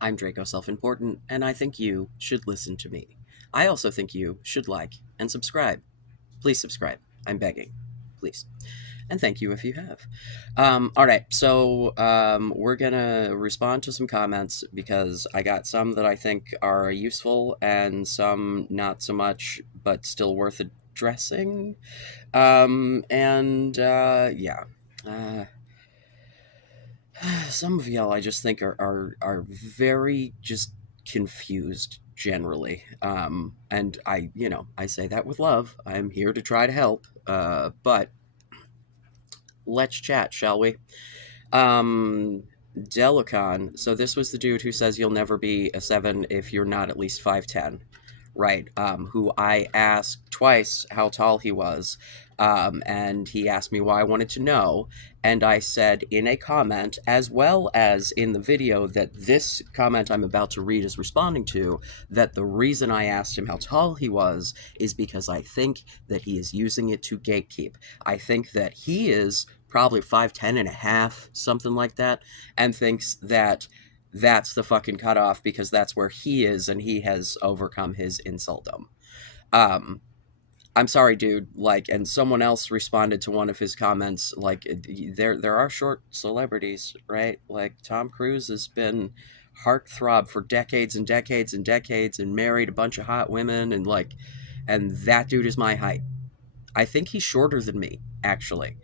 I'm Draco Self-Important, and I think you should listen to me. I also think you should like and subscribe. Please subscribe. I'm begging. Please. And thank you if you have. All right, so we're gonna respond to some comments because I got some that I think are useful and some not so much, but still worth addressing. Yeah. Uh, some of y'all I just think are very just confused generally. And I say that with love. I'm here to try to help. But let's chat, shall we? Um, Delicon. So this was the dude who says you'll never be a 7 if you're not at least 5'10", right? Who I asked twice how tall he was, and he asked me why I wanted to know, and I said in a comment, as well as in the video that this comment I'm about to read is responding to, that the reason I asked him how tall he was is because I think that he is using it to gatekeep. I think that he is probably 5'10" and a half, something like that, and thinks that that's the fucking cutoff because that's where he is and he has overcome his insultdom. Um, I'm sorry, dude. Like, and someone else responded to one of his comments. Like, there are short celebrities, right? Like Tom Cruise has been heartthrob for decades and decades and decades, and married a bunch of hot women, and that dude is my height. I think he's shorter than me, actually.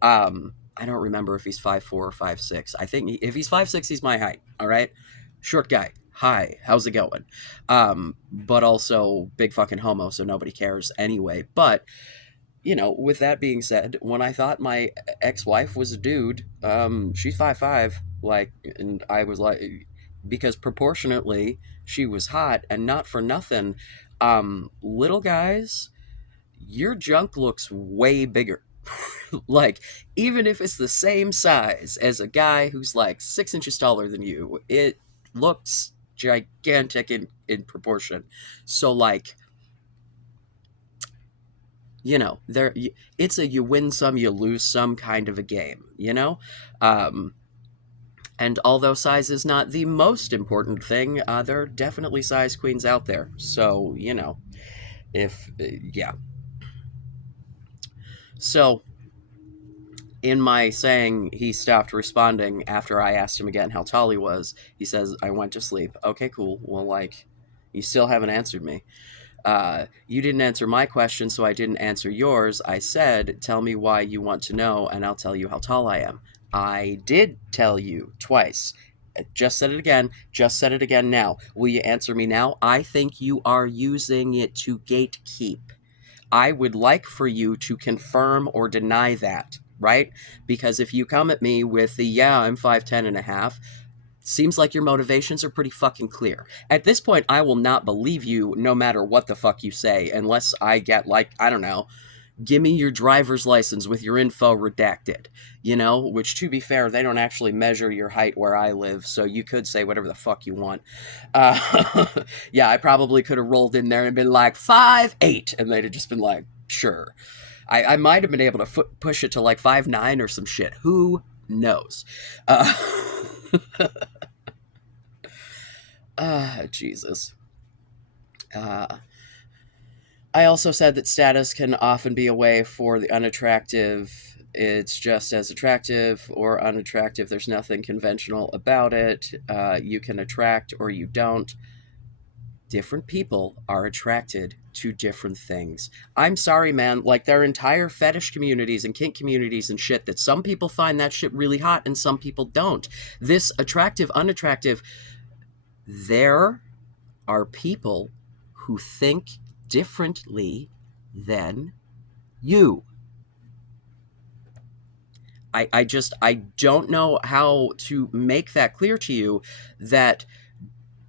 I don't remember if he's 5'4" or 5'6". I think if he's 5'6", he's my height. All right, short guy. Hi, how's it going? But also big fucking homo, so nobody cares anyway. But with that being said, when I thought my ex-wife was a dude, she's 5'5", like, and I was like, because proportionately she was hot, and not for nothing, little guys, your junk looks way bigger. Like, even if it's the same size as a guy who's like 6 inches taller than you, it looks gigantic in proportion. So, like, there, it's a you win some, you lose some kind of a game. Um, and although size is not the most important thing, there are definitely size queens out there. So, if, yeah. So, in my saying he stopped responding after I asked him again how tall he was, he says, I went to sleep. Okay, cool. Well, like, you still haven't answered me. You didn't answer my question, so I didn't answer yours. I said, tell me why you want to know, and I'll tell you how tall I am. I did tell you twice. Just said it again. Just said it again now. Will you answer me now? I think you are using it to gatekeep. I would like for you to confirm or deny that, right? Because if you come at me with the, yeah, I'm 5'10" and a half, seems like your motivations are pretty fucking clear. At this point, I will not believe you no matter what the fuck you say, unless I get, like, I don't know, give me your driver's license with your info redacted, which, to be fair, they don't actually measure your height where I live, so you could say whatever the fuck you want. Yeah, I probably could have rolled in there and been like 5'8", and they'd have just been like, sure. I might have been able to push it to like 5'9" or some shit. Who knows? Uh, Jesus. Uh, I also said that status can often be a way for the unattractive. It's just as attractive or unattractive. There's nothing conventional about it. You can attract or you don't. Different people are attracted to different things. I'm sorry, man. Like, there are entire fetish communities and kink communities and shit that some people find that shit really hot and some people don't. This attractive, unattractive, there are people who think differently than you. I don't know how to make that clear to you, that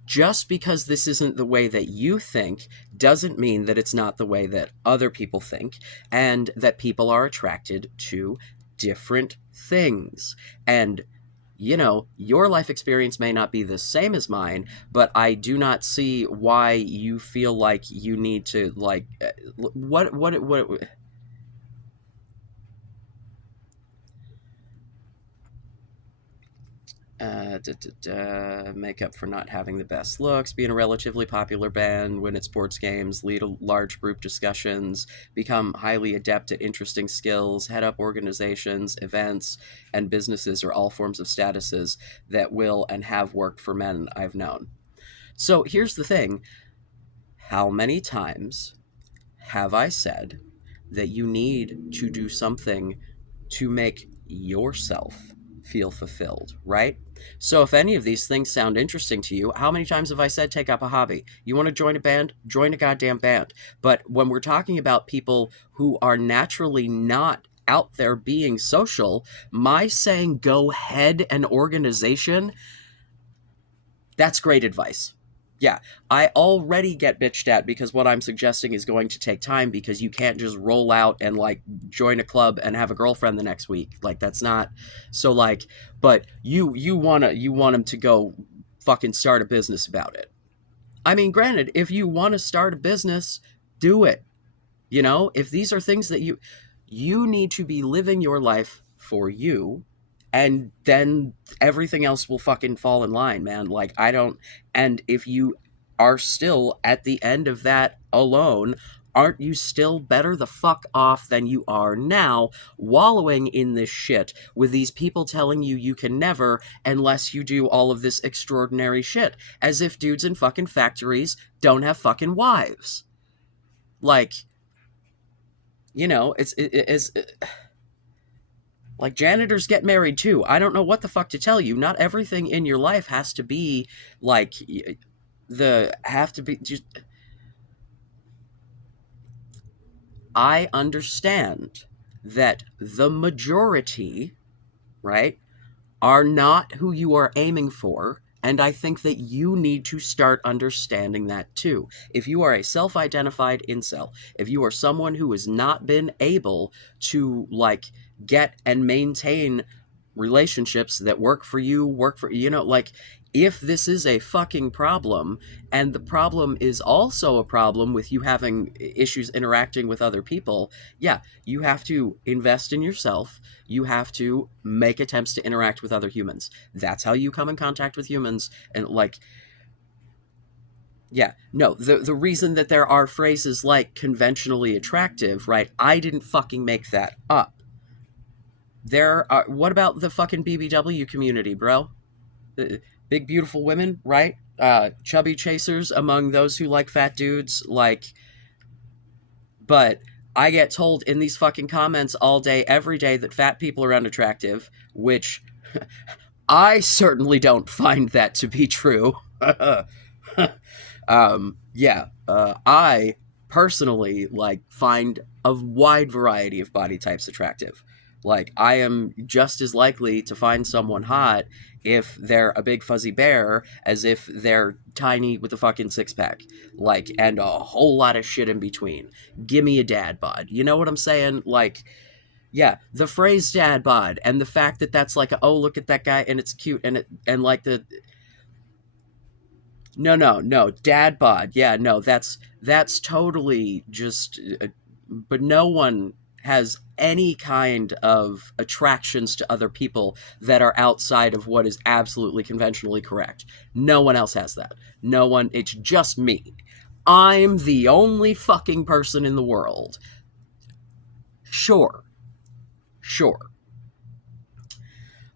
just because this isn't the way that you think doesn't mean that it's not the way that other people think, and that people are attracted to different things. And your life experience may not be the same as mine, but I do not see why you feel like you need to, like, what Make up for not having the best looks, be in a relatively popular band, win at sports games, lead a large group discussions, become highly adept at interesting skills, head up organizations, events, and businesses are all forms of statuses that will and have worked for men I've known. So here's the thing: how many times have I said that you need to do something to make yourself feel fulfilled, right? So if any of these things sound interesting to you, how many times have I said take up a hobby? You want to join a band? Join a goddamn band. But when we're talking about people who are naturally not out there being social, my saying go head an organization, that's great advice. Yeah, I already get bitched at because what I'm suggesting is going to take time because you can't just roll out and like join a club and have a girlfriend the next week. Like that's not so like but you want him to go fucking start a business about it. I mean, granted, if you want to start a business, do it. You know, if these are things that you need to be living your life for you, and then everything else will fucking fall in line, man. Like I don't and if you are still at the end of that alone, aren't you still better the fuck off than you are now, wallowing in this shit with these people telling you you can never unless you do all of this extraordinary shit, as if dudes in fucking factories don't have fucking wives. Like, you know, it's like janitors get married too. I don't know what the fuck to tell you. Not everything in your life has to be like the have to be just. I understand that the majority, right, are not who you are aiming for. And I think that you need to start understanding that too. If you are a self identified incel, if you are someone who has not been able to, like, get and maintain relationships that work for, you know, like, if this is a fucking problem, and the problem is also a problem with you having issues interacting with other people, yeah, you have to invest in yourself. You have to make attempts to interact with other humans. That's how you come in contact with humans. And like, yeah, no, the reason that there are phrases like conventionally attractive, right? I didn't fucking make that up. There are, what about the fucking BBW community, bro? Big beautiful women, right? Chubby chasers among those who like fat dudes, like, but I get told in these fucking comments all day, every day, that fat people are unattractive, which I certainly don't find that to be true. Yeah, I personally like find a wide variety of body types attractive. Like I am just as likely to find someone hot if they're a big fuzzy bear as if they're tiny with a fucking six pack. Like, and a whole lot of shit in between. Give me a dad bod. You know what I'm saying? Like, yeah, the phrase dad bod and the fact that that's like, oh, look at that guy and it's cute and it and like the no, dad bod. Yeah, no, that's totally just but no one has any kind of attractions to other people that are outside of what is absolutely conventionally correct. No one else has that. No one, it's just me. I'm the only fucking person in the world. Sure. Sure.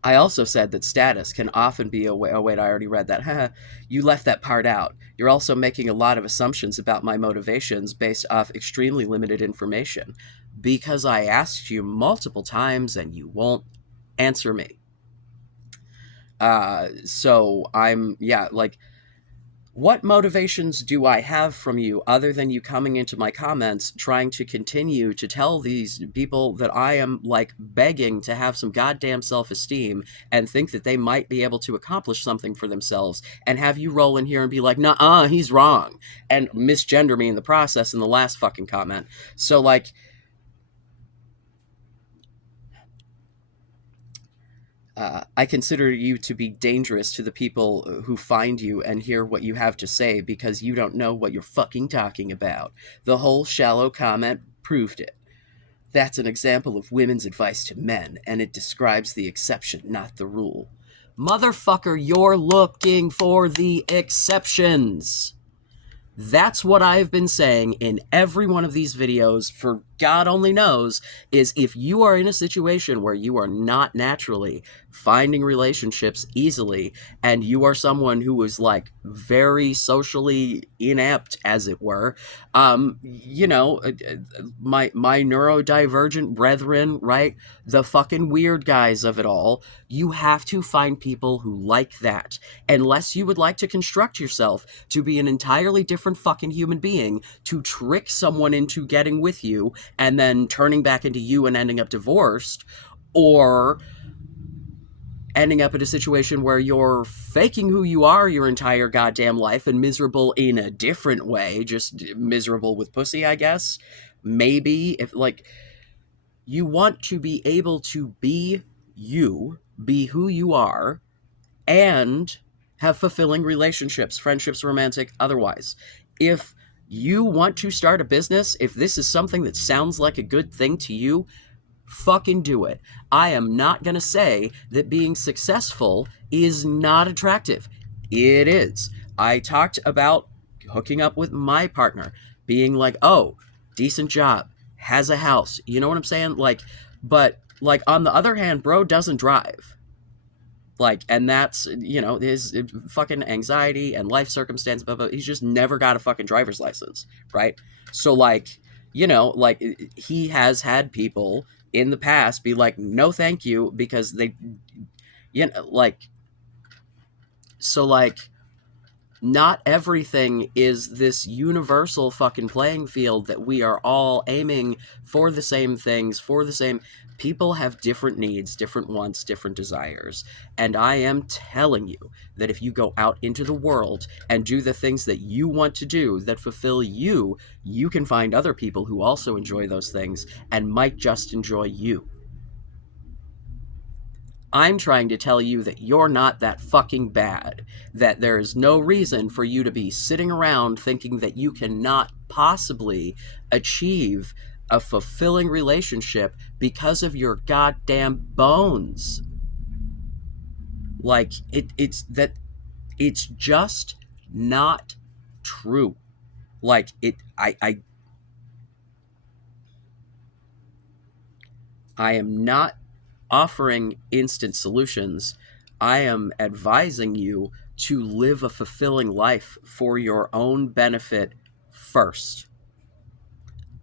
I also said that status can often be a way. Oh, wait, I already read that. You left that part out. You're also making a lot of assumptions about my motivations based off extremely limited information. Because I asked you multiple times and you won't answer me. So yeah, like, what motivations do I have from you other than you coming into my comments trying to continue to tell these people that I am like begging to have some goddamn self-esteem and think that they might be able to accomplish something for themselves, and have you roll in here and be like, "Nuh-uh, he's wrong," and misgender me in the process in the last fucking comment. So like, I consider you to be dangerous to the people who find you and hear what you have to say because you don't know what you're fucking talking about. The whole shallow comment proved it. That's an example of women's advice to men, and it describes the exception, not the rule. Motherfucker, you're looking for the exceptions. That's what I've been saying in every one of these videos for God only knows, is if you are in a situation where you are not naturally finding relationships easily and you are someone who is like very socially inept, as it were, my neurodivergent brethren, right? The fucking weird guys of it all, you have to find people who like that. Unless you would like to construct yourself to be an entirely different fucking human being to trick someone into getting with you and then turning back into you and ending up divorced, or ending up in a situation where you're faking who you are your entire goddamn life and miserable in a different way, just miserable with pussy, I guess. Maybe if like you want to be able to be you, be who you are, and have fulfilling relationships, friendships, romantic, otherwise. If you want to start a business, if this is something that sounds like a good thing to you, fucking do it. I am not going to say that being successful is not attractive. It is. I talked about hooking up with my partner, being like, oh, decent job, has a house. You know what I'm saying? Like, but like on the other hand, bro doesn't drive. Like, and that's, his fucking anxiety and life circumstance, blah, blah, he's just never got a fucking driver's license, right? So, like, like, he has had people in the past be like, no, thank you, because they, like, so, like, not everything is this universal fucking playing field that we are all aiming for the same things, for the same. People have different needs, different wants, different desires. And I am telling you that if you go out into the world and do the things that you want to do that fulfill you, you can find other people who also enjoy those things and might just enjoy you. I'm trying to tell you that you're not that fucking bad, that there is no reason for you to be sitting around thinking that you cannot possibly achieve a fulfilling relationship because of your goddamn bones. Like, it's just not true. Like, I am not offering instant solutions. I am advising you to live a fulfilling life for your own benefit first.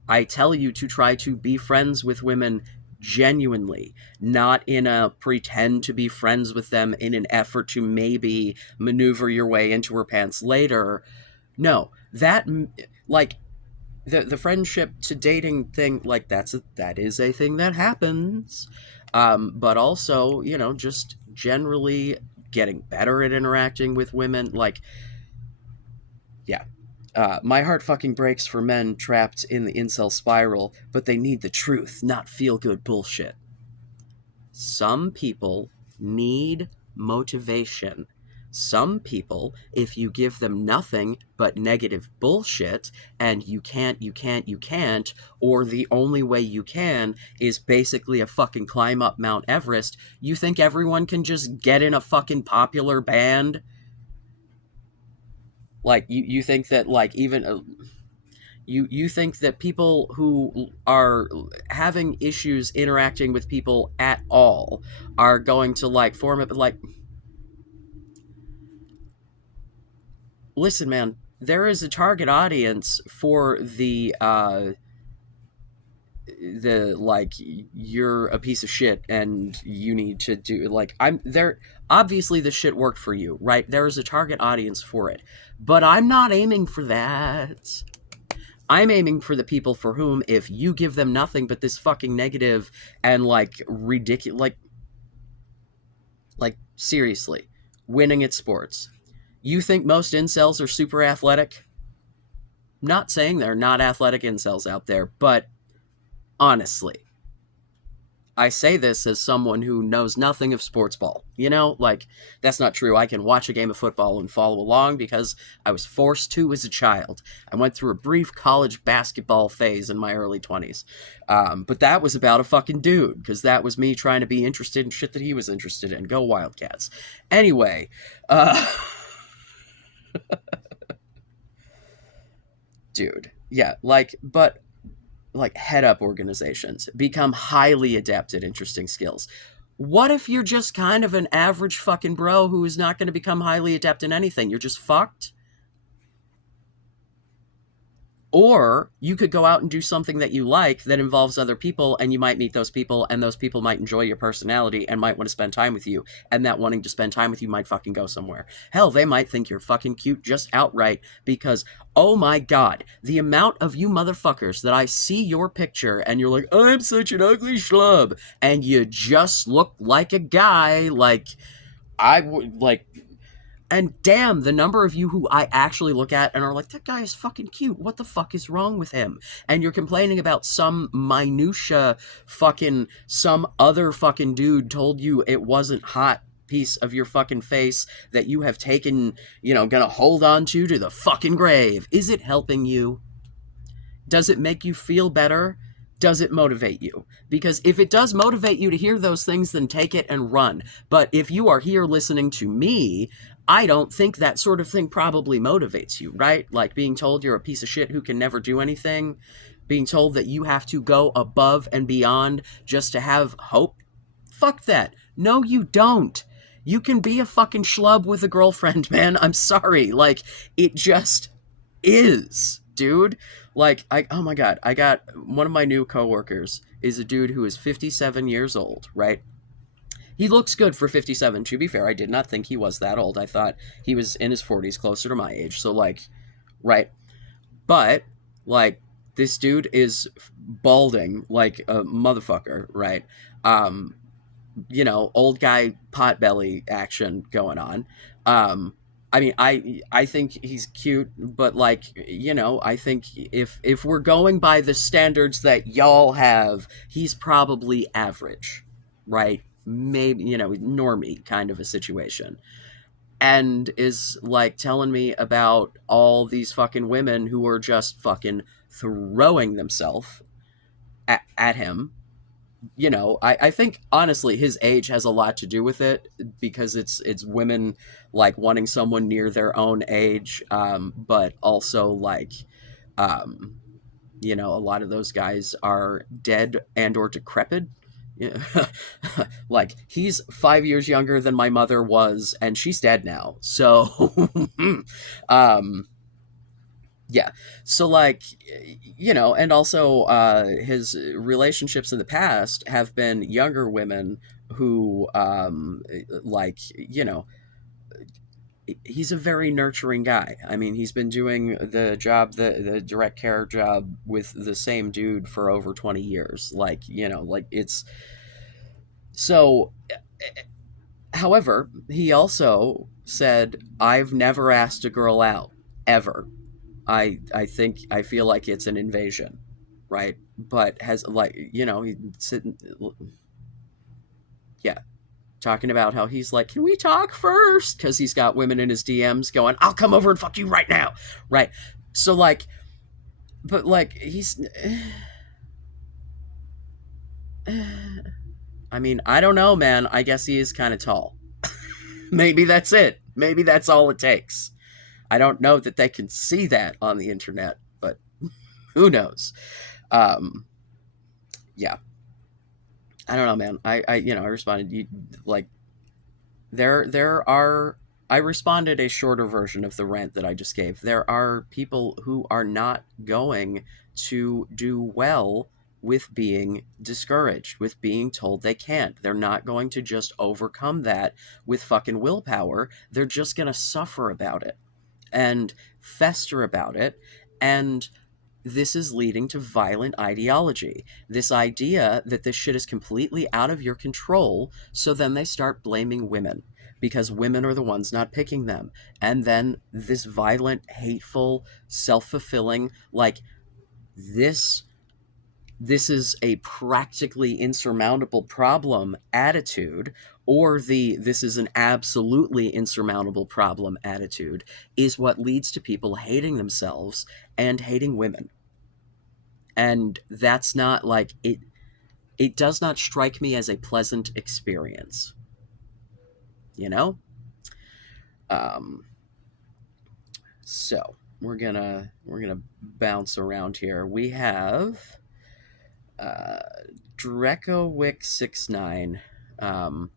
I tell you to try to be friends with women genuinely, not in a pretend to be friends with them in an effort to maybe maneuver your way into her pants later. No, like, the friendship to dating thing, like, that is a thing that happens. But also, just generally getting better at interacting with women, like, yeah. My heart fucking breaks for men trapped in the incel spiral, but they need the truth, not feel good bullshit. Some people need motivation. Some people, if you give them nothing but negative bullshit, and you can't, or the only way you can is basically a fucking climb up Mount Everest, you think everyone can just get in a fucking popular band? Like, you think that, like, even you think that people who are having issues interacting with people at all are going to, like, form it, like, listen, man, there is a target audience for the like, you're a piece of shit and you need to do, like, I'm there. Obviously the shit worked for you, right? There is a target audience for it, but I'm not aiming for that. I'm aiming for the people for whom, if you give them nothing but this fucking negative and, like, ridiculous, like, seriously, winning at sports. You think most incels are super athletic? Not saying there are not athletic incels out there, but honestly, I say this as someone who knows nothing of sports ball. You know, like, that's not true. I can watch a game of football and follow along because I was forced to as a child. I went through a brief college basketball phase in my early 20s. But that was about a fucking dude, because that was me trying to be interested in shit that he was interested in. Go Wildcats. Anyway, uh, dude. Yeah, but head up organizations, become highly adept at interesting skills. What if you're just kind of an average fucking bro who is not going to become highly adept in anything? You're just fucked? Or you could go out and do something that you like that involves other people, and you might meet those people, and those people might enjoy your personality and might want to spend time with you. And that wanting to spend time with you might fucking go somewhere. Hell, they might think you're fucking cute just outright because, oh my god, the amount of you motherfuckers that I see your picture and you're like, I'm such an ugly schlub, and you just look like a guy, like, I would, like, and damn, the number of you who I actually look at and are like, that guy is fucking cute. What the fuck is wrong with him? And you're complaining about some minutia fucking, some other fucking dude told you it wasn't hot piece of your fucking face that you have taken, gonna hold on to the fucking grave. Is it helping you? Does it make you feel better? Does it motivate you? Because if it does motivate you to hear those things, then take it and run. But if you are here listening to me, I don't think that sort of thing probably motivates you, right? Like being told you're a piece of shit who can never do anything, being told that you have to go above and beyond just to have hope. Fuck that. No, you don't. You can be a fucking schlub with a girlfriend, man. I'm sorry. Like, it just is, dude. Like, oh my god, I got one of my new coworkers is a dude who is 57 years old, right? He looks good for 57. To be fair, I did not think he was that old. I thought he was in his 40s, closer to my age. So, like, right. But, like, this dude is balding like a motherfucker, right? Um, old guy potbelly action going on. Um, I mean, I think he's cute, but like, I think if we're going by the standards that y'all have, he's probably average, right? Maybe, normie kind of a situation. And is like telling me about all these fucking women who are just fucking throwing themselves at him. I think honestly his age has a lot to do with it, because it's women like wanting someone near their own age, but also like, um, a lot of those guys are dead and or decrepit. Yeah. Like, he's 5 years younger than my mother was, and she's dead now. So, um, yeah. So, like, and also his relationships in the past have been younger women who, like, he's a very nurturing guy. I mean, he's been doing the job, the direct care job with the same dude for over 20 years. Like, like, it's so. However, he also said, I've never asked a girl out, ever. I think I feel like it's an invasion, right? But has, like, he sitting, yeah, talking about how he's like, can we talk first? Because he's got women in his DMs going, I'll come over and fuck you right now, right? So like, but like he's, I mean, I don't know, man. I guess he is kind of tall. Maybe that's it. Maybe that's all it takes. I don't know that they can see that on the internet, but who knows? Um, yeah, I don't know, man. I responded, like, there are. I responded a shorter version of the rant that I just gave. There are people who are not going to do well with being discouraged, with being told they can't. They're not going to just overcome that with fucking willpower. They're just going to suffer about it and fester about it. And this is leading to violent ideology. This idea that this shit is completely out of your control, so then they start blaming women because women are the ones not picking them. And then this violent, hateful, self-fulfilling, like, this this is a practically insurmountable problem attitude, or the this is an absolutely insurmountable problem attitude, is what leads to people hating themselves and hating women. And that's not like it does not strike me as a pleasant experience, you know? Um, so we're gonna bounce around here. We have uh, Drekowick69. Um,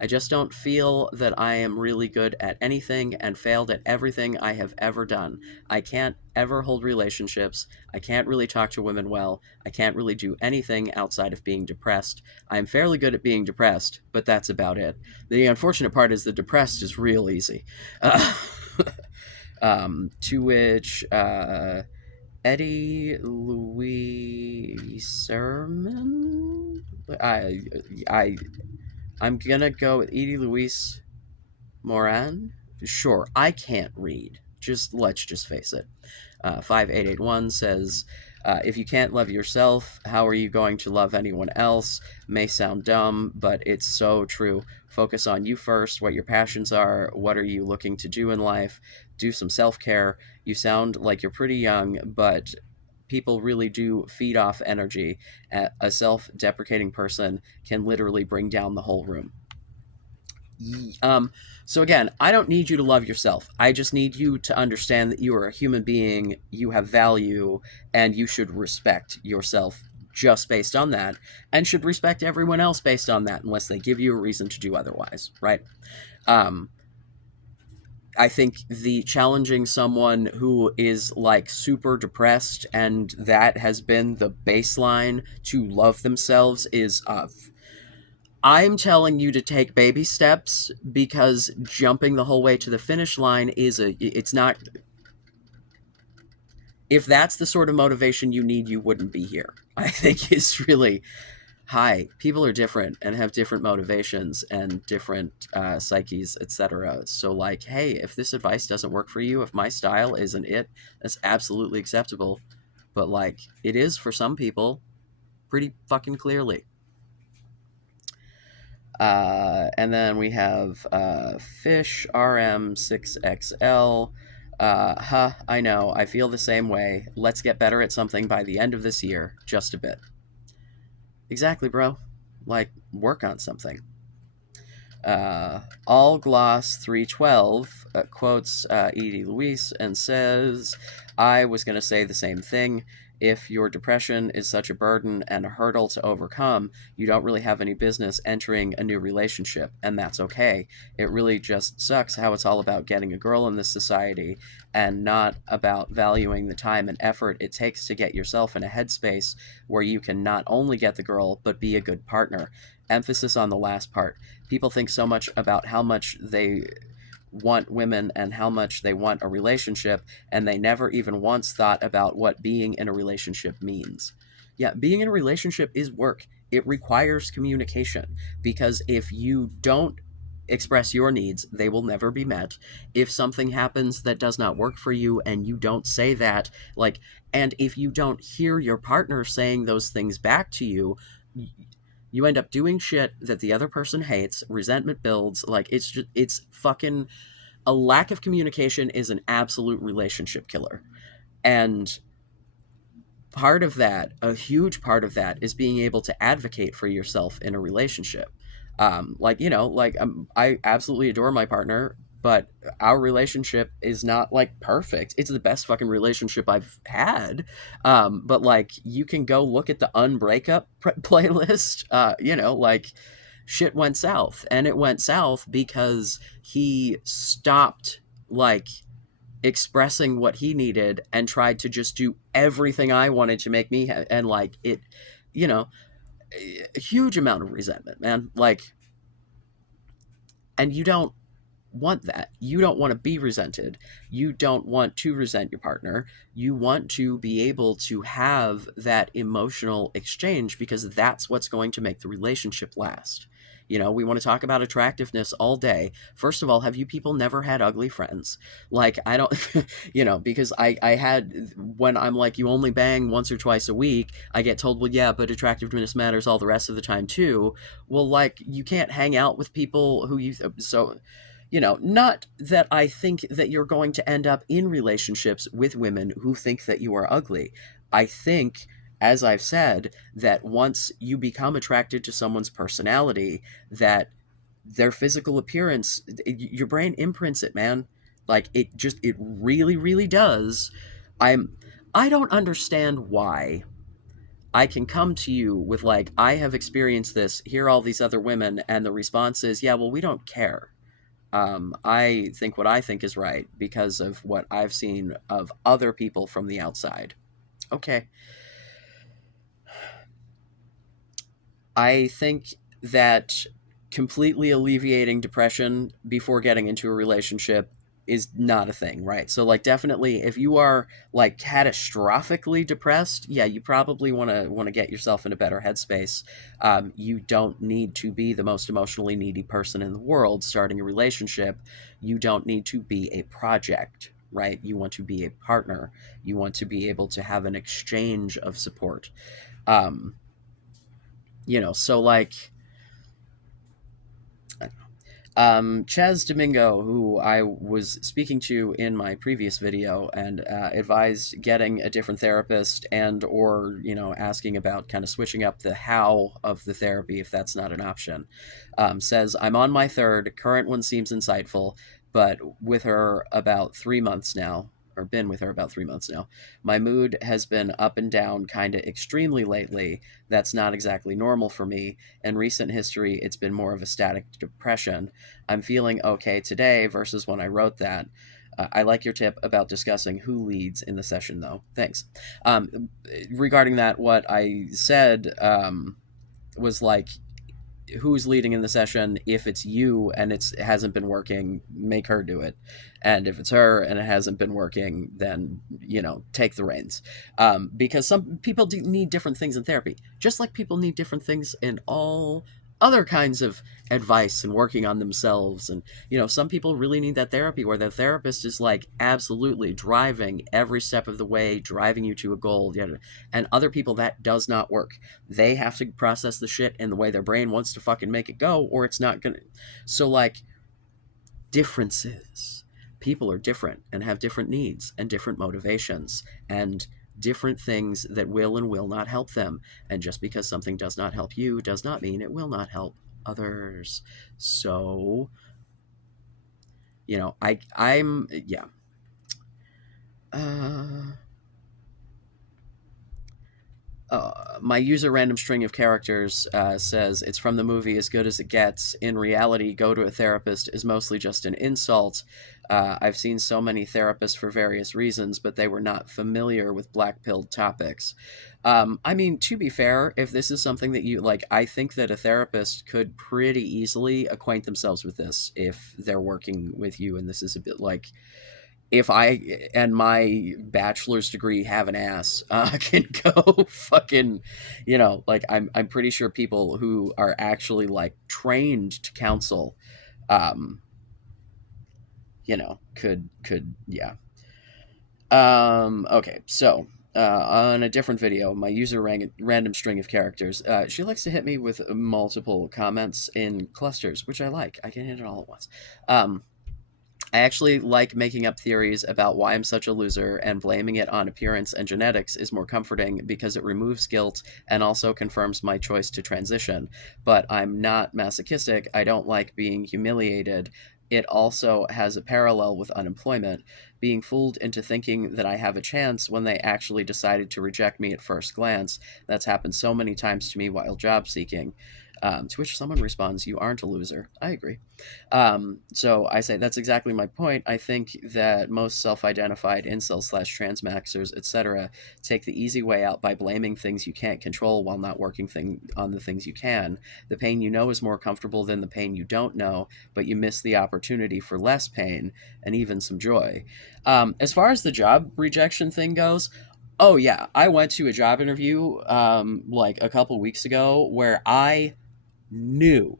I just don't feel that I am really good at anything and failed at everything I have ever done. I can't ever hold relationships. I can't really talk to women well. I can't really do anything outside of being depressed. I'm fairly good at being depressed, but that's about it. The unfortunate part is the depressed is real easy. Uh, to which Eddie Louis Sermon. I I I'm gonna go with Edie Louise Moran. Sure, I can't read. Let's just face it. 5881 says, if you can't love yourself, how are you going to love anyone else? May sound dumb, but it's so true. Focus on you first, what your passions are, what are you looking to do in life, do some self care. You sound like you're pretty young, but people really do feed off energy. A self deprecating person can literally bring down the whole room. Um, so again, I don't need you to love yourself. I just need you to understand that you are a human being, you have value, and you should respect yourself just based on that, and should respect everyone else based on that, unless they give you a reason to do otherwise, right? Um, I think the challenging someone who is like super depressed and that has been the baseline to love themselves is I'm telling you to take baby steps, because jumping the whole way to the finish line it's not. If that's the sort of motivation you need, you wouldn't be here. I think is really hi. People are different and have different motivations and different psyches, etc. So like, hey, if this advice doesn't work for you, if my style isn't it, that's absolutely acceptable. But like, it is for some people, pretty fucking clearly. And then we have Fish RM6XL. I know. I feel the same way. Let's get better at something by the end of this year. Just a bit. Exactly, bro. Like, work on something. All Gloss 312 quotes Edie Louise and says, I was going to say the same thing. If your depression is such a burden and a hurdle to overcome, you don't really have any business entering a new relationship, and that's okay. It really just sucks how it's all about getting a girl in this society and not about valuing the time and effort it takes to get yourself in a headspace where you can not only get the girl, but be a good partner. Emphasis on the last part. People think so much about how much they want women and how much they want a relationship, and they never even once thought about what being in a relationship means. Yeah, being in a relationship is work. It requires communication, because if you don't express your needs, they will never be met. If something happens that does not work for you and you don't say that, like, and if you don't hear your partner saying those things back to you, you end up doing shit that the other person hates, resentment builds. Like, it's fucking, a lack of communication is an absolute relationship killer. And part of that, a huge part of that, is being able to advocate for yourself in a relationship. Like, I absolutely adore my partner, but our relationship is not like perfect. It's the best fucking relationship I've had. But like, you can go look at the unbreakup playlist. Like, shit went south, and it went south because he stopped like expressing what he needed and tried to just do everything I wanted to make me and like it, you know, a huge amount of resentment, man. Like, and you don't want that. You don't want to be resented. You don't want to resent your partner. You want to be able to have that emotional exchange, because that's what's going to make the relationship last. We want to talk about attractiveness all day. First of all, have you people never had ugly friends? Like, I don't, because I had, when I'm like, you only bang once or twice a week, I get told, well, yeah, but attractiveness matters all the rest of the time too. Well, like, you can't hang out with people who not that I think that you're going to end up in relationships with women who think that you are ugly. I think, as I've said, that once you become attracted to someone's personality, that their physical appearance, your brain imprints it, man. Like, it really, really does. I'm, I don't understand why I can come to you with, like, I have experienced this, here are all these other women, and the response is, yeah, well, we don't care. I think what I think is right because of what I've seen of other people from the outside. Okay. I think that completely alleviating depression before getting into a relationship is not a thing, right? So, like, definitely if you are like catastrophically depressed, yeah, you probably want to get yourself in a better headspace. You don't need to be the most emotionally needy person in the world starting a relationship. You don't need to be a project, right? You want to be a partner. You want to be able to have an exchange of support. um so, like, Chaz Domingo, who I was speaking to in my previous video and advised getting a different therapist, and or asking about kind of switching up the how of the therapy if that's not an option, says, I'm on my third. Current one seems insightful, but with her about 3 months now, or been with her about 3 months now, my mood has been up and down kind of extremely lately. That's not exactly normal for me. In recent history, it's been more of a static depression. I'm feeling okay today versus when I wrote that. I like your tip about discussing who leads in the session, though. Thanks. Regarding that, what I said was like, who's leading in the session? If it's you and it hasn't been working, make her do it. And if it's her and it hasn't been working, then take the reins. Because some people need different things in therapy, just like people need different things in all other kinds of advice and working on themselves. And some people really need that therapy where the therapist is like absolutely driving every step of the way, driving you to a goal. And other people, that does not work. They have to process the shit in the way their brain wants to fucking make it go, or it's not gonna. So, like, differences. People are different and have different needs and different motivations and different things that will and will not help them. And just because something does not help you does not mean it will not help others. So, I'm yeah. Uh my user random string of characters says it's from the movie As Good as It Gets. In reality, go to a therapist is mostly just an insult. I've seen so many therapists for various reasons, but they were not familiar with black pilled topics. I mean, to be fair, if this is something that you like, I think that a therapist could pretty easily acquaint themselves with this if they're working with you. And this is a bit like, if I and my bachelor's degree have an ass, can go fucking, like, I'm pretty sure people who are actually like trained to counsel, um, could, yeah. Okay, so on a different video, my user random string of characters, she likes to hit me with multiple comments in clusters, which I like. I can hit it all at once. I actually like making up theories about why I'm such a loser, and blaming it on appearance and genetics is more comforting because it removes guilt and also confirms my choice to transition. But I'm not masochistic. I don't like being humiliated. It also has a parallel with unemployment, being fooled into thinking that I have a chance when they actually decided to reject me at first glance. That's happened so many times to me while job seeking. To which someone responds, "You aren't a loser." I agree. So I say that's exactly my point. I think that most self-identified incels slash transmaxers, etc., take the easy way out by blaming things you can't control while not working on the things you can. The pain you know is more comfortable than the pain you don't know, but you miss the opportunity for less pain and even some joy. As far as the job rejection thing goes, oh yeah, I went to a job interview like a couple weeks ago where I knew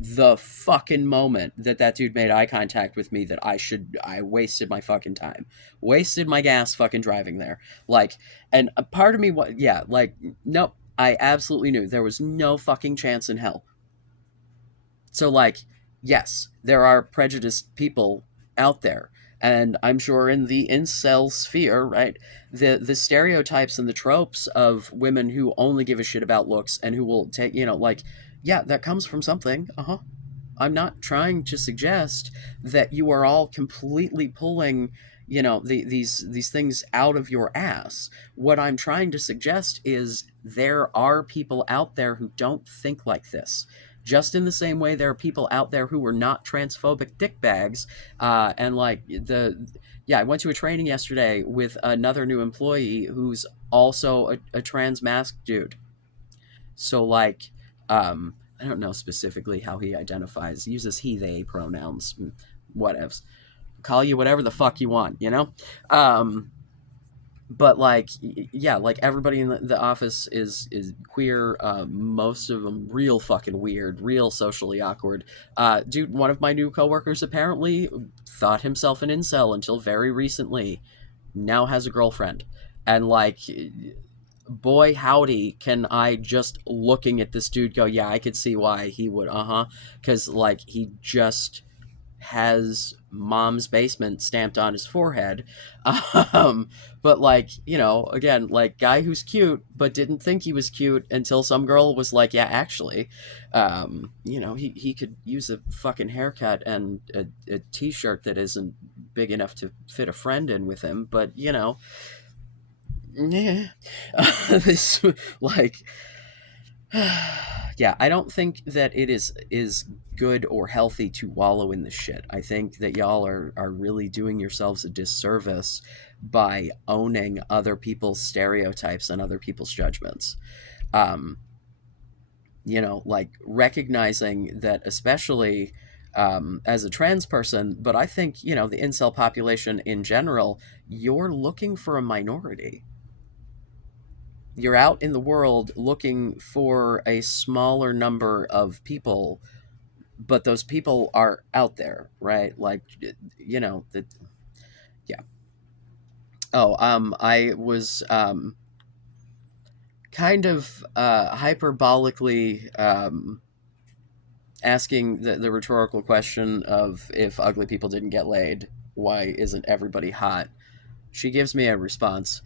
the fucking moment that that dude made eye contact with me that I wasted my fucking time, wasted my gas fucking driving there. Like, and a part of me, what, yeah, like, nope, I absolutely knew there was no fucking chance in hell. So, like, yes, there are prejudiced people out there. And I'm sure in the incel sphere, right, the stereotypes and the tropes of women who only give a shit about looks and who will take, like, yeah, that comes from something. Uh huh. I'm not trying to suggest that you are all completely pulling, these things out of your ass. What I'm trying to suggest is there are people out there who don't think like this. Just in the same way, there are people out there who are not transphobic dickbags, and like yeah, I went to a training yesterday with another new employee who's also a trans masked dude. So like, I don't know specifically how he identifies. He uses he they pronouns. Whatevs. Call you whatever the fuck you want, you know? But like, yeah, like everybody in the office is queer. Most of them real fucking weird, real socially awkward. Dude, one of my new coworkers apparently thought himself an incel until very recently. Now has a girlfriend, and like, boy howdy can I, just looking at this dude, go, yeah, I could see why he would, uh-huh, because like he just has mom's basement stamped on his forehead. um but like, again, like, guy who's cute but didn't think he was cute until some girl was like, yeah, actually, he could use a fucking haircut and a t-shirt that isn't big enough to fit a friend in with him, but yeah. This, like, yeah, I don't think that it is good or healthy to wallow in the shit. I think that y'all are really doing yourselves a disservice by owning other people's stereotypes and other people's judgments. Um, like recognizing that, especially as a trans person, but I think, the incel population in general, you're looking for a minority. You're out in the world looking for a smaller number of people, but those people are out there, right? Like, the yeah. Oh, I was kind of hyperbolically asking the rhetorical question of, if ugly people didn't get laid, why isn't everybody hot? She gives me a response.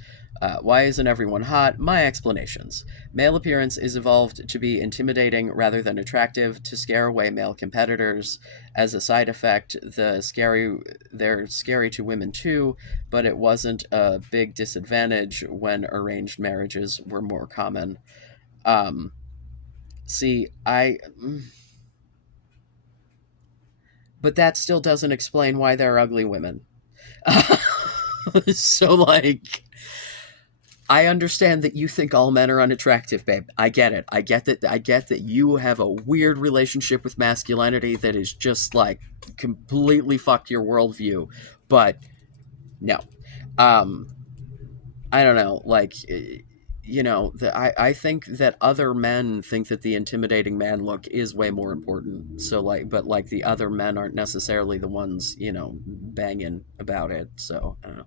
Why isn't everyone hot? My explanations. Male appearance is evolved to be intimidating rather than attractive, to scare away male competitors. As a side effect, they're scary to women too, but it wasn't a big disadvantage when arranged marriages were more common. Um, see, but that still doesn't explain why there are ugly women. So, like, I understand that you think all men are unattractive, babe. I get it. I get that you have a weird relationship with masculinity that is just like completely fucked your worldview. But no. Um I don't know, like, I think that other men think that the intimidating man look is way more important. So like, but like, the other men aren't necessarily the ones, banging about it. So I don't know.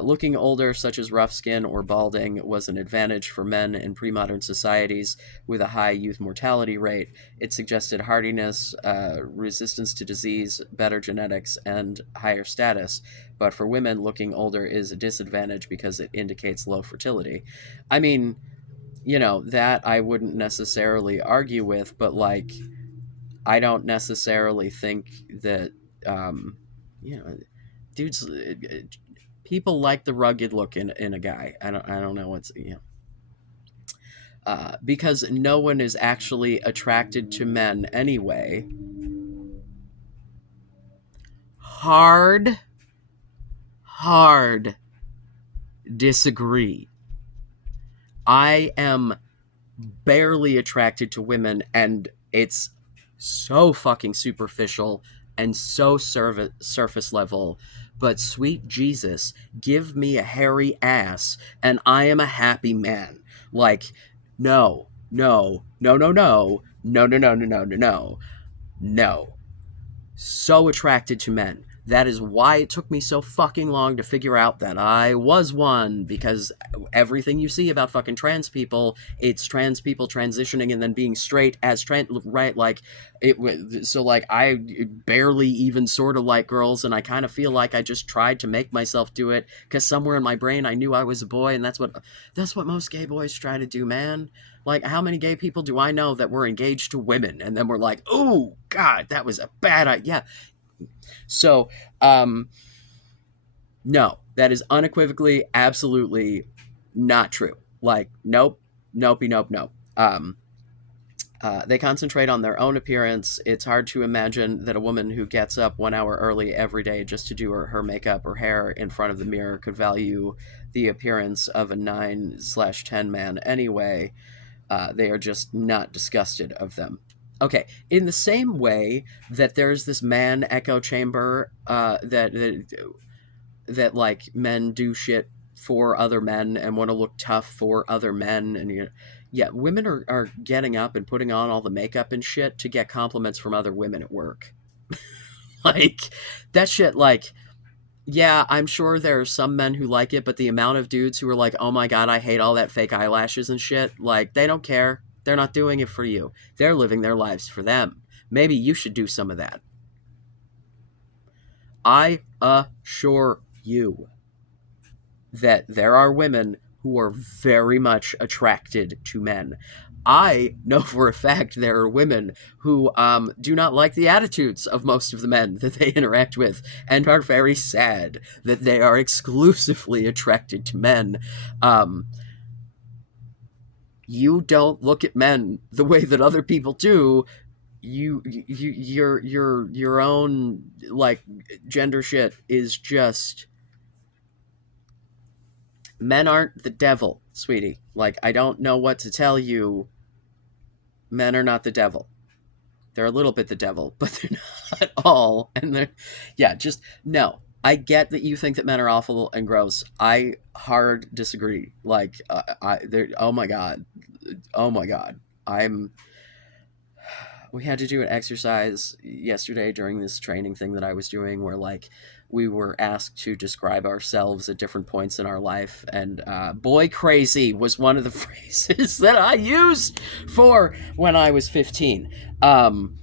Looking older, such as rough skin or balding, was an advantage for men in pre modern societies with a high youth mortality rate. It suggested hardiness, resistance to disease, better genetics, and higher status. But for women, looking older is a disadvantage because it indicates low fertility. I mean, that I wouldn't necessarily argue with, but like, I don't necessarily think that, you know, dudes, people like the rugged look in a guy. I don't know what's, because no one is actually attracted to men anyway. Hard, hard disagree. I am barely attracted to women, and it's so fucking superficial and so surface level. But sweet Jesus, give me a hairy ass, and I am a happy man. Like, no, no, no, no, no, no, no, no, no, no, no, no. No. So attracted to men. That is why it took me so fucking long to figure out that I was one, because everything you see about fucking trans people, it's trans people transitioning and then being straight as trans, right? Like, so like, I barely even sort of like girls, and I kind of feel like I just tried to make myself do it, because somewhere in my brain I knew I was a boy, and that's what most gay boys try to do, man. Like, how many gay people do I know that were engaged to women and then we're like, oh, God, that was a bad idea? So, um, no, that is unequivocally, absolutely not true. Like, nope, nope. They concentrate on their own appearance. It's hard to imagine that a woman who gets up 1 hour early every day just to do her makeup or hair in front of the mirror could value the appearance of a 9/10 man anyway. They are just not disgusted of them. Okay, in the same way that there's this man echo chamber that like men do shit for other men and want to look tough for other men, and yeah, women are getting up and putting on all the makeup and shit to get compliments from other women at work. Like that shit, like, yeah, I'm sure there are some men who like it, but the amount of dudes who are like, oh my God, I hate all that fake eyelashes and shit, like, they don't care. They're not doing it for you. They're living their lives for them. Maybe you should do some of that. I assure you that there are women who are very much attracted to men. I know for a fact there are women who do not like the attitudes of most of the men that they interact with and are very sad that they are exclusively attracted to men. Um, you don't look at men the way that other people do. Your own like gender shit is just, men aren't the devil, sweetie. Like, I don't know what to tell you. Men are not the devil. They're a little bit the devil, but they're not all. And they're, yeah, just no. I get that you think that men are awful and gross. I hard disagree. Like, oh my God. Oh my God. We had to do an exercise yesterday during this training thing that I was doing where like we were asked to describe ourselves at different points in our life, and boy crazy was one of the phrases that I used for when I was 15. Um,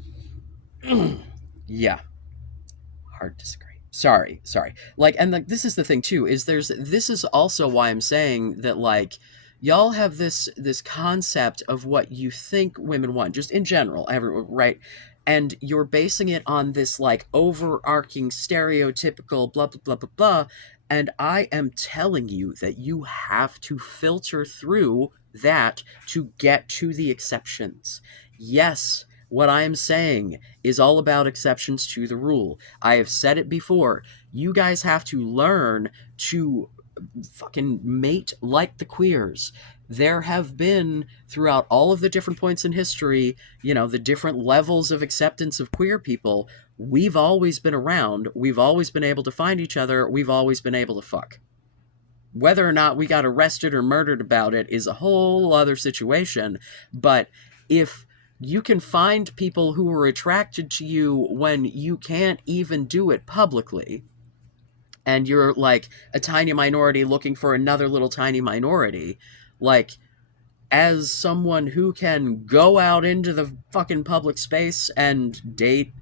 yeah, hard to disagree. Sorry. Like, and like this is the thing too, is this is also why I'm saying that like y'all have this concept of what you think women want, just in general, right? And you're basing it on this like overarching stereotypical blah blah blah blah blah. And I am telling you that you have to filter through that to get to the exceptions. Yes, what I am saying is all about exceptions to the rule. I have said it before. You guys have to learn to fucking mate like the queers. There have been, throughout all of the different points in history, the different levels of acceptance of queer people. We've always been around. We've always been able to find each other. We've always been able to fuck. Whether or not we got arrested or murdered about it is a whole other situation. But if you can find people who are attracted to you when you can't even do it publicly, and you're like a tiny minority looking for another little tiny minority, like, as someone who can go out into the fucking public space and date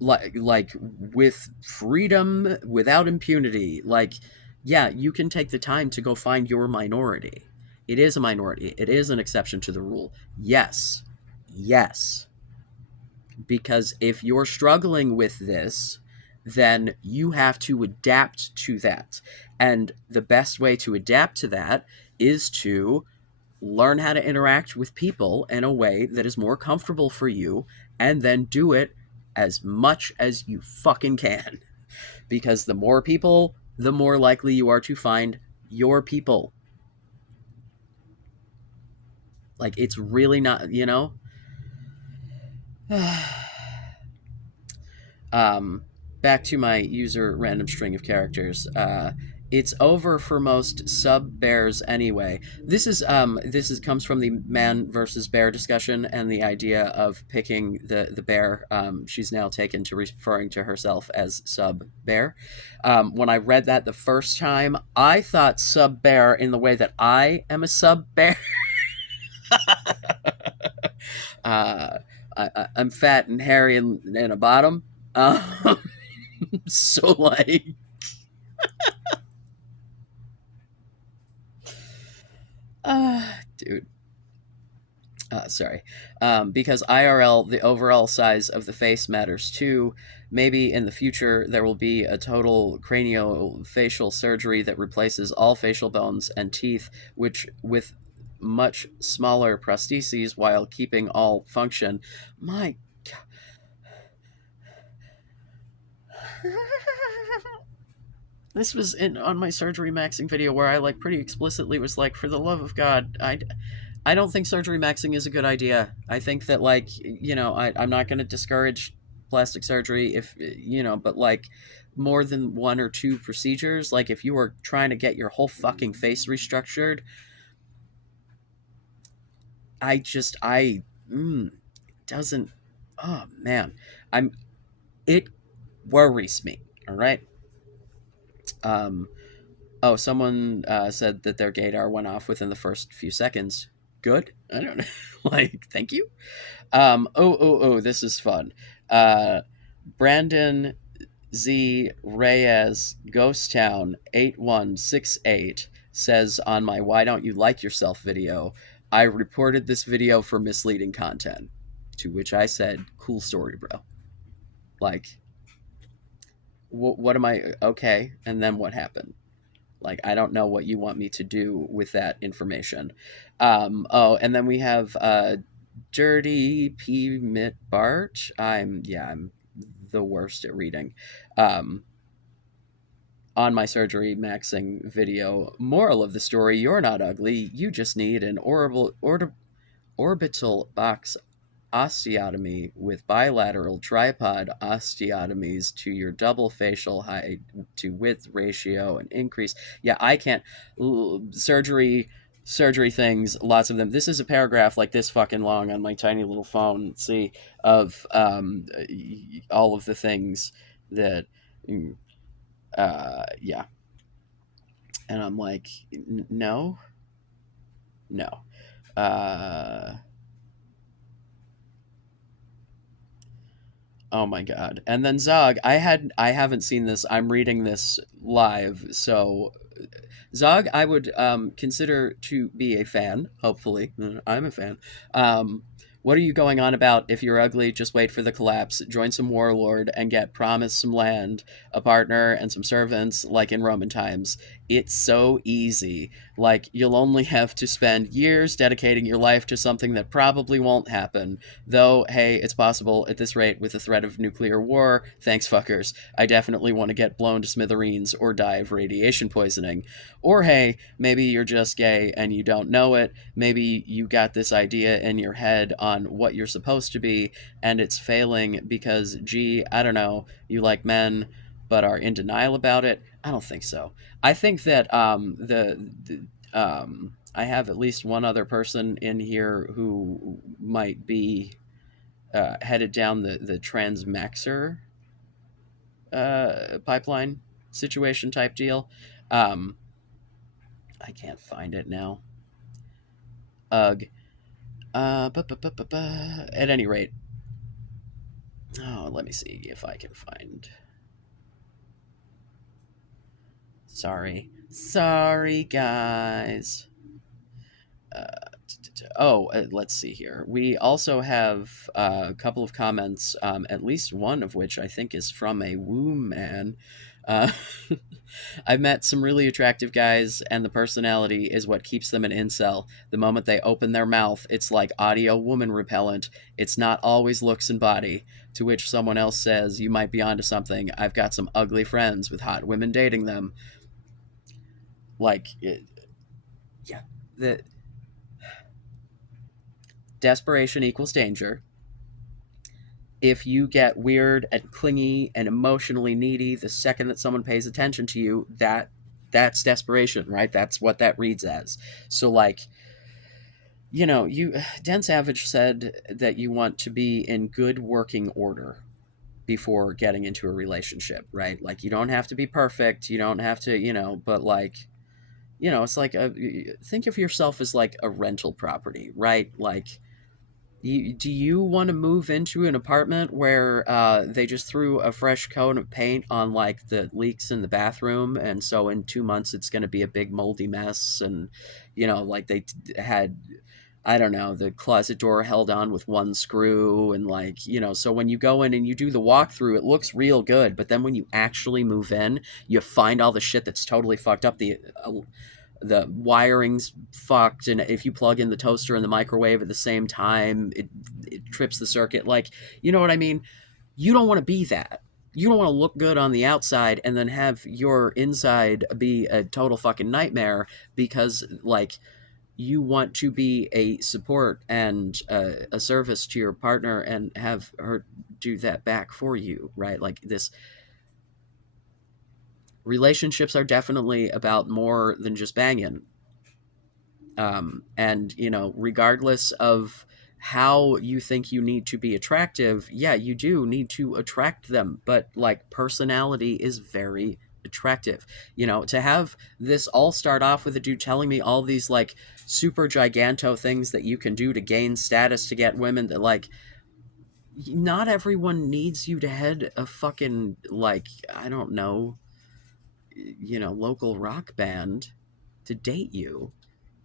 like with freedom without impunity, like, yeah, you can take the time to go find your minority. It is a minority. It is an exception to the rule. Yes, because if you're struggling with this, then you have to adapt to that. And the best way to adapt to that is to learn how to interact with people in a way that is more comfortable for you, and then do it as much as you fucking can. Because the more people, the more likely you are to find your people. Like, it's really not, um, back to my user random string of characters. It's over for most sub bears anyway. This is comes from the man versus bear discussion and the idea of picking the bear. She's now taken to referring to herself as sub bear. When I read that the first time, I thought sub bear in the way that I am a sub bear. uh, I'm fat and hairy and a bottom. So like, dude. Sorry. Because IRL, the overall size of the face matters too. Maybe in the future there will be a total craniofacial surgery that replaces all facial bones and teeth, which with much smaller prostheses while keeping all function. My God. This was in on my surgery maxing video where I like pretty explicitly was like, for the love of God, I don't think surgery maxing is a good idea. I think that like I'm not going to discourage plastic surgery if but like more than one or two procedures. Like if you were trying to get your whole fucking face restructured, I just I doesn't. Oh man, I'm it worries me. All right. Um, Oh, someone said that their gaydar went off within the first few seconds. Good. I don't know. Like, thank you. Oh, this is fun. Uh, Brandon Z Reyes Ghost Town 8168 says on my "Why Don't You Like Yourself" video, I reported this video for misleading content. To which I said, "Cool story, bro." Like, what am I? Okay, and then what happened? Like, I don't know what you want me to do with that information. Oh, and then we have Dirty P. Mitt Bart. I'm the worst at reading. Um, on my surgery maxing video, moral of the story: you're not ugly. You just need an orbital box osteotomy with bilateral tripod osteotomies to your double facial height to width ratio and increase. Yeah, I can't. Surgery things, lots of them. This is a paragraph like this fucking long on my tiny little phone. See, of all of the things that, yeah, and I'm like, no, no. Uh, Oh my god. And then Zog, I haven't seen this. I'm reading this live. So Zog, I would consider to be a fan, hopefully. I'm a fan. What are you going on about? If you're ugly, just wait for the collapse, join some warlord, and get promised some land, a partner, and some servants, like in Roman times. It's so easy. Like, you'll only have to spend years dedicating your life to something that probably won't happen. Though, hey, it's possible at this rate with the threat of nuclear war. Thanks, fuckers. I definitely want to get blown to smithereens or die of radiation poisoning. Or, hey, maybe you're just gay and you don't know it. Maybe you got this idea in your head on what you're supposed to be and it's failing because, gee, I don't know, you like men but are in denial about it. I don't think so. I think that I have at least one other person in here who might be headed down the transmaxer pipeline situation type deal. Um, I can't find it now. Ugh. At any rate, oh, let me see if I can find. Sorry, guys. Let's see here. We also have a couple of comments, at least one of which I think is from a womb man. Uh, I've met some really attractive guys, and the personality is what keeps them an incel. The moment they open their mouth, it's like audio woman repellent. It's not always looks and body. To which someone else says, "You might be onto something. I've got some ugly friends with hot women dating them." Like, yeah, the desperation equals danger. If you get weird and clingy and emotionally needy the second that someone pays attention to you, that's desperation, right? That's what that reads as. So like, you Dan Savage said that you want to be in good working order before getting into a relationship, right? Like you don't have to be perfect, you don't have to, but like, it's like think of yourself as like a rental property, right? Like do you want to move into an apartment where they just threw a fresh coat of paint on like the leaks in the bathroom, and so in 2 months it's going to be a big moldy mess, and like they had, I don't know, the closet door held on with one screw, and like so when you go in and you do the walkthrough, it looks real good, but then when you actually move in, you find all the shit that's totally fucked up. The wiring's fucked, and if you plug in the toaster and the microwave at the same time, it trips the circuit. Like, you know what I mean? You don't want to be that. You don't want to look good on the outside and then have your inside be a total fucking nightmare, because like you want to be a support and a service to your partner and have her do that back for you, right? Like this, relationships are definitely about more than just banging. And regardless of how you think you need to be attractive, yeah, you do need to attract them, but like personality is very attractive. To have this all start off with a dude telling me all these like super giganto things that you can do to gain status to get women, that like not everyone needs you to head a fucking, like, I don't know, local rock band to date you.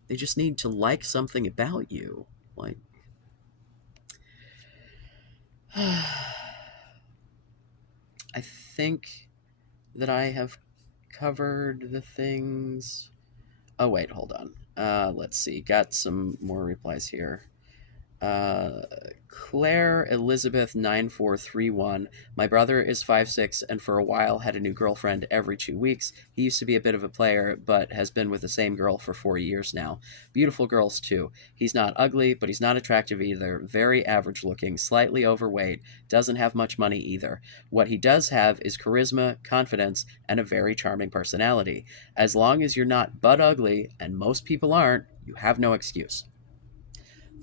They just need to like something about you. Like, I think that I have covered the things. Oh, wait, hold on. Let's see. Got some more replies here. Uh, Claire Elizabeth 9431. My brother is 5'6" and for a while had a new girlfriend every 2 weeks. He used to be a bit of a player, but has been with the same girl for 4 years now. Beautiful girls, too. He's not ugly, but he's not attractive either. Very average looking, slightly overweight, doesn't have much money either. What he does have is charisma, confidence, and a very charming personality. As long as you're not butt ugly, and most people aren't, you have no excuse.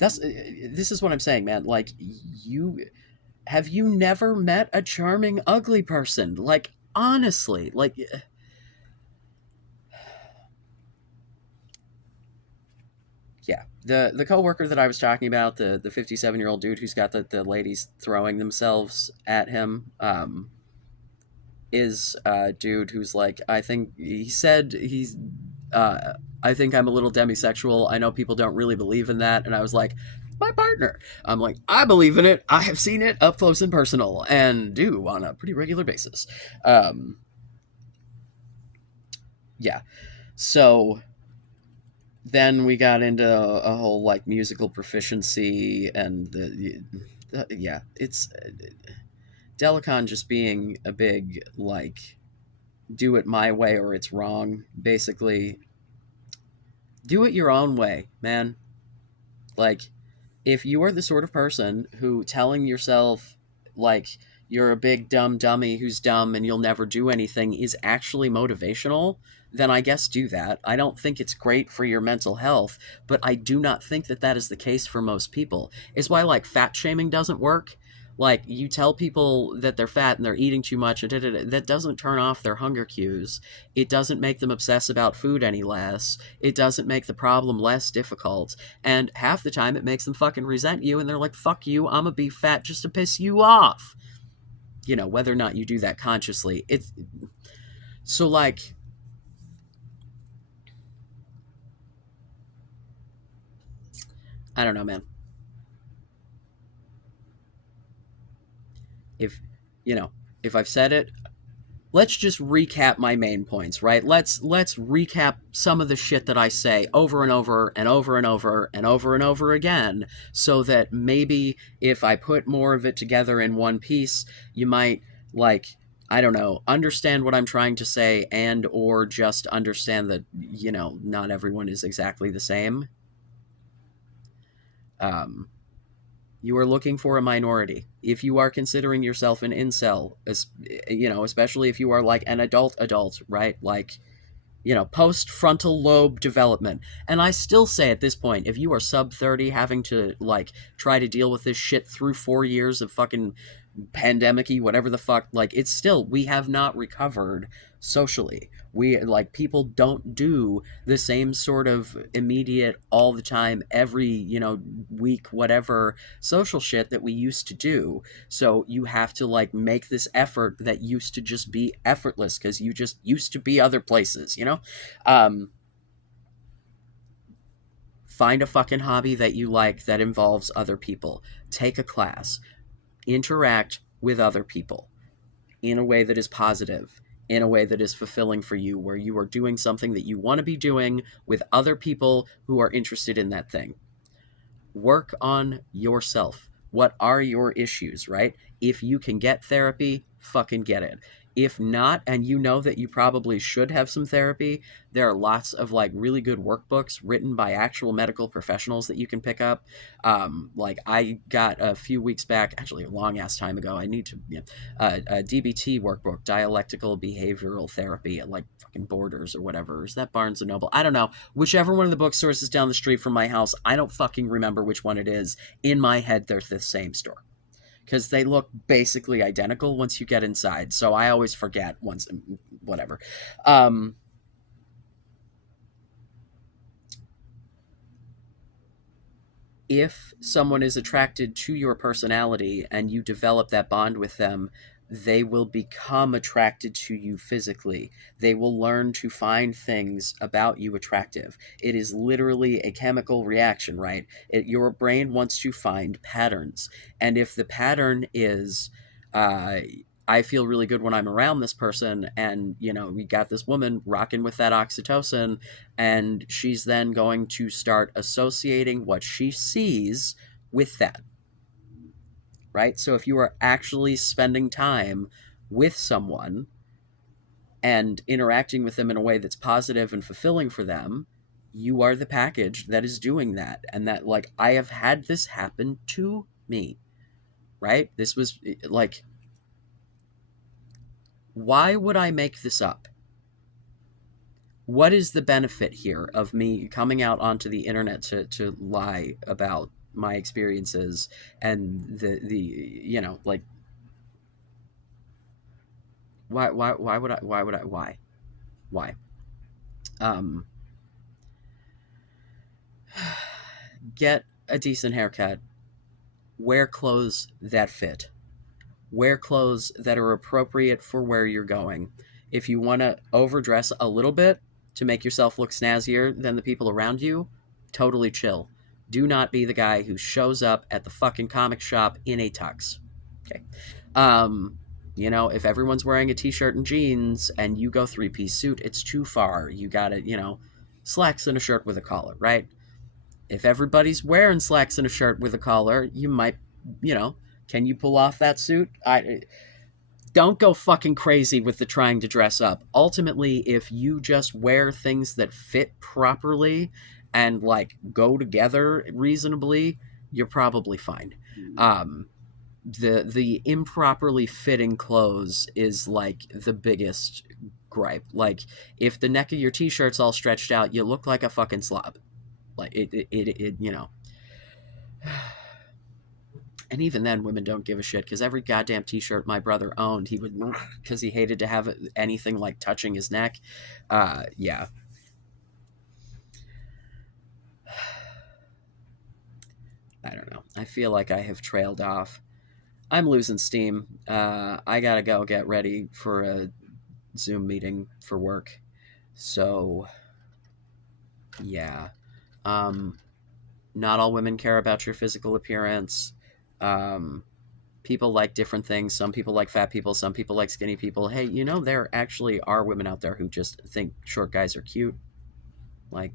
This is what I'm saying, man. Like, you never met a charming ugly person? Like, honestly, like, yeah. The coworker that I was talking about, the 57-year-old dude who's got the ladies throwing themselves at him, is a dude who's like, I think he said he's I think I'm a little demisexual. I know people don't really believe in that. And I was like, my partner. I'm like, I believe in it. I have seen it up close and personal and do on a pretty regular basis. Um, yeah. So then we got into a whole like musical proficiency and yeah, it's Delicon just being a big like do it my way or it's wrong. Basically, do it your own way, man. Like, if you are the sort of person who telling yourself like you're a big dumb dummy who's dumb and you'll never do anything is actually motivational, then I guess do that. I don't think it's great for your mental health, but I do not think that that is the case for most people. Is why like fat shaming doesn't work. Like you tell people that they're fat and they're eating too much, that doesn't turn off their hunger cues. It doesn't make them obsess about food any less. It doesn't make the problem less difficult. And half the time it makes them fucking resent you and they're like, fuck you, I'm gonna be fat just to piss you off. Whether or not you do that consciously. It's so like, I don't know, man. If you know, if I've said it, let's just recap my main points, right? Let's recap some of the shit that I say over and over and over and over and over and over again, so that maybe if I put more of it together in one piece, you might like, I don't know, understand what I'm trying to say, and or just understand that not everyone is exactly the same. Um, you are looking for a minority. If you are considering yourself an incel, especially if you are like an adult, right? Like, post frontal lobe development. And I still say at this point, if you are sub 30 having to like try to deal with this shit through 4 years of fucking pandemic-y, whatever the fuck, like it's still, we have not recovered socially. We like, people don't do the same sort of immediate, all the time, every week, whatever social shit that we used to do. So you have to like make this effort that used to just be effortless because you just used to be other places. um Find a fucking hobby that you like that involves other people. Take a class. Interact with other people in a way that is positive, in a way that is fulfilling for you, where you are doing something that you want to be doing with other people who are interested in that thing. Work on yourself. What are your issues, right? If you can get therapy, fucking get it. If not, and you know that you probably should have some therapy, there are lots of like really good workbooks written by actual medical professionals that you can pick up. Like I got a few weeks back, actually a long ass time ago. I need to, a DBT workbook, dialectical behavioral therapy at like fucking Borders or whatever. Is that Barnes and Noble? I don't know. Whichever one of the bookstores is down the street from my house, I don't fucking remember which one it is. In my head, they're the same store because they look basically identical once you get inside. So I always forget once, whatever. Um, if someone is attracted to your personality and you develop that bond with them, they will become attracted to you physically. They will learn to find things about you attractive. It is literally a chemical reaction, right? Your brain wants to find patterns. And if the pattern is, uh, I feel really good when I'm around this person, and we got this woman rocking with that oxytocin, and she's then going to start associating what she sees with that, right? So if you are actually spending time with someone and interacting with them in a way that's positive and fulfilling for them, you are the package that is doing that. And that, like, I have had this happen to me, right? This was like, why would I make this up? What is the benefit here of me coming out onto the internet to lie about my experiences and the like, why would I why um get a decent haircut, wear clothes that fit, wear clothes that are appropriate for where you're going. If you want to overdress a little bit to make yourself look snazzier than the people around you, totally chill. Do not be the guy who shows up at the fucking comic shop in a tux. Okay. If everyone's wearing a t-shirt and jeans and you go three-piece suit, it's too far. You gotta, slacks and a shirt with a collar, right? If everybody's wearing slacks and a shirt with a collar, you might, you know, can you pull off that suit? I don't go fucking crazy with the trying to dress up. Ultimately, if you just wear things that fit properly and like go together reasonably, you're probably fine. Um, the improperly fitting clothes is like the biggest gripe. Like, if the neck of your t-shirt's all stretched out, you look like a fucking slob. Like it. And even then, women don't give a shit because every goddamn t-shirt my brother owned, he would, because he hated to have anything like touching his neck. Yeah. I don't know. I feel like I have trailed off. I'm losing steam. I gotta go get ready for a Zoom meeting for work. So, yeah. Um, Not all women care about your physical appearance. Um, People like different things. Some people like fat people. Some people like skinny people. Hey, there actually are women out there who just think short guys are cute. Like,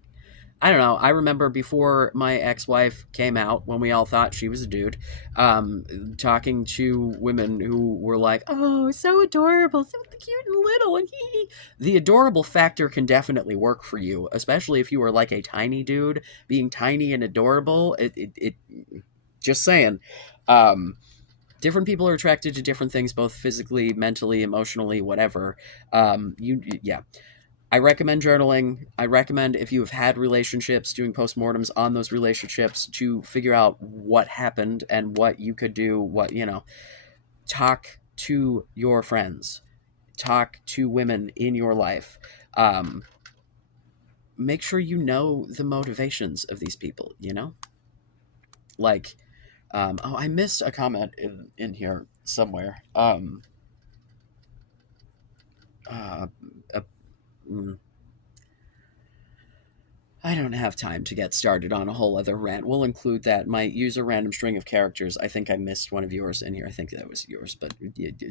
I don't know. I remember before my ex-wife came out, when we all thought she was a dude, talking to women who were like, "Oh, so adorable, so cute and little," and he. The adorable factor can definitely work for you, especially if you were like a tiny dude. Being tiny and adorable, it just saying. Um, Different people are attracted to different things, both physically, mentally, emotionally, whatever. Yeah. I recommend journaling. I recommend, if you have had relationships, doing postmortems on those relationships to figure out what happened and what you could do. Talk to your friends, talk to women in your life. Um, Make sure you know the motivations of these people, Like, oh, I missed a comment in here somewhere. Uh, uh, mm, I don't have time to get started on a whole other rant. We'll include that. My user random string of characters. I think I missed one of yours in here. I think that was yours. But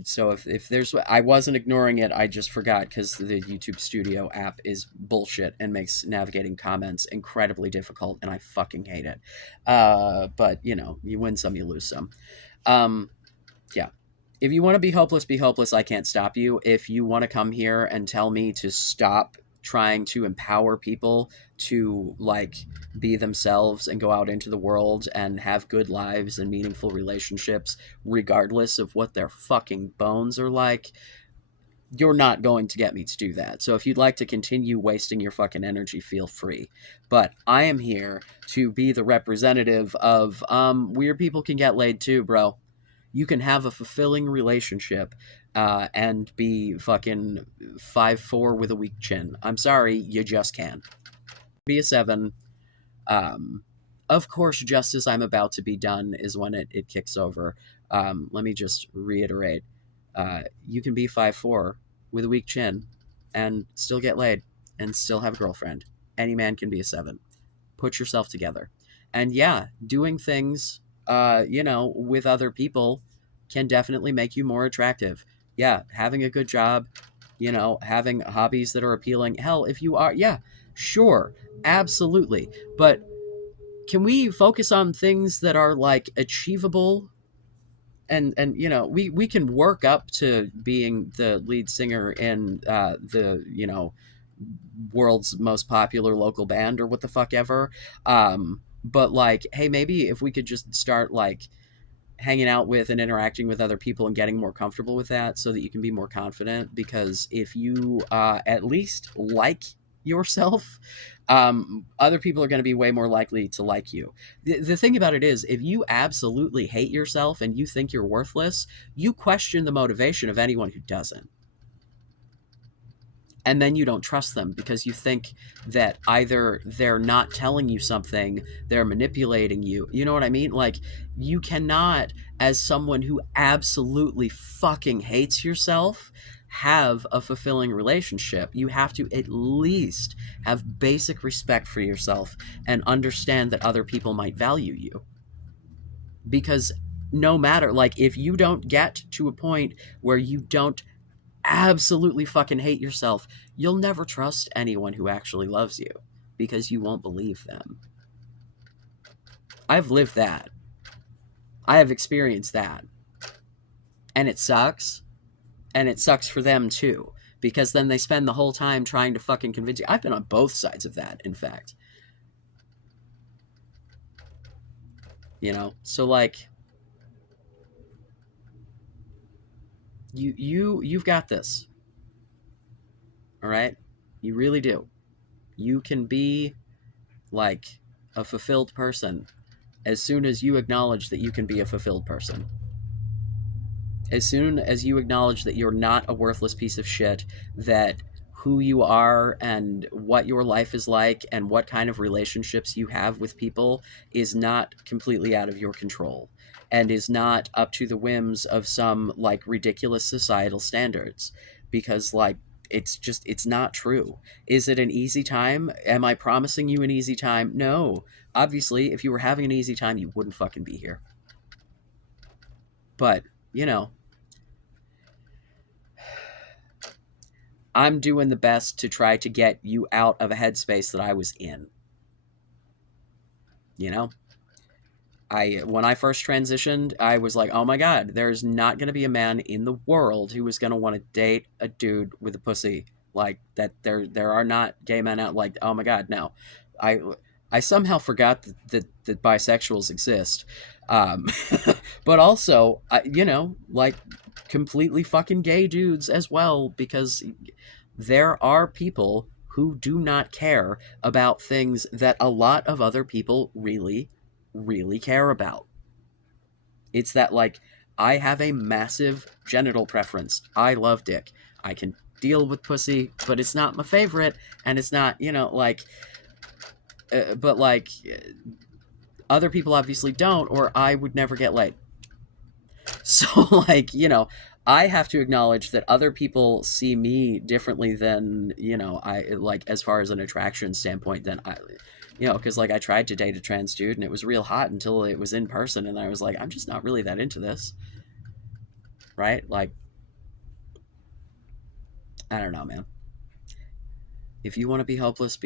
so if there's, I wasn't ignoring it. I just forgot because the YouTube Studio app is bullshit and makes navigating comments incredibly difficult, and I fucking hate it. But you win some, you lose some. Um, yeah. If you want to be hopeless, be hopeless. I can't stop you. If you want to come here and tell me to stop trying to empower people to be themselves and go out into the world and have good lives and meaningful relationships regardless of what their fucking bones are like, you're not going to get me to do that. So if you'd like to continue wasting your fucking energy, feel free. But I am here to be the representative of weird people can get laid too, bro. You can have a fulfilling relationship and be fucking 5'4" with a weak chin. I'm sorry, you just can. Be a 7. Um, of course, just as I'm about to be done is when it kicks over. Let me just reiterate. You can be 5'4" with a weak chin and still get laid and still have a girlfriend. Any man can be a 7. Put yourself together. And yeah, doing things, with other people can definitely make you more attractive. Yeah, having a good job, having hobbies that are appealing. Hell, if you are, yeah, sure, absolutely. But can we focus on things that are achievable, and we can work up to being the lead singer in the world's most popular local band or what the fuck ever. But hey, maybe if we could just start hanging out with and interacting with other people and getting more comfortable with that so that you can be more confident, because if you at least like yourself, other people are going to be way more likely to like you. The thing about it is, if you absolutely hate yourself and you think you're worthless, you question the motivation of anyone who doesn't, and then you don't trust them because you think that either they're not telling you something, they're manipulating you. You know what I mean? You cannot, as someone who absolutely fucking hates yourself, have a fulfilling relationship. You have to at least have basic respect for yourself and understand that other people might value you. Because no matter, if you don't get to a point where you don't absolutely fucking hate yourself, you'll never trust anyone who actually loves you because you won't believe them. I've lived that. I have experienced that. And it sucks. And it sucks for them too, because then they spend the whole time trying to fucking convince you. I've been on both sides of that, in fact. So you've got this. All right? You really do. You can be a fulfilled person as soon as you acknowledge that you can be a fulfilled person. As soon as you acknowledge that you're not a worthless piece of shit, that who you are and what your life is like and what kind of relationships you have with people is not completely out of your control and is not up to the whims of some ridiculous societal standards, because it's not true. Is it an easy time? Am I promising you an easy time? No. Obviously, if you were having an easy time, you wouldn't fucking be here. But, I'm doing the best to try to get you out of a headspace that I was in. When I first transitioned, I was like, oh my God, there's not going to be a man in the world who is going to want to date a dude with a pussy. That there are not gay men out. Oh my God, no. I somehow forgot that bisexuals exist. But also, completely fucking gay dudes as well, because there are people who do not care about things that a lot of other people really, really care about. It's that, like, I have a massive genital preference. I love dick. I can deal with pussy, but it's not my favorite, and it's not, like, but like, other people obviously don't, or I would never get laid. So, like, I have to acknowledge that other people see me differently than, I like, as far as an attraction standpoint, than because, like, I tried to date a trans dude and it was real hot until it was in person, and I was like, I'm just not really that into this, right? Like, I don't know, man. If you want to be helpless,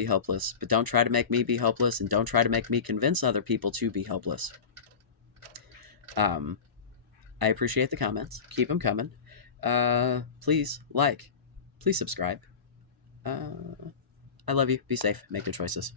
but don't try to make me be helpless, and don't try to make me convince other people to be helpless. Um, I appreciate the comments. Keep them coming. Please like. Please subscribe. I love you. Be safe. Make good choices.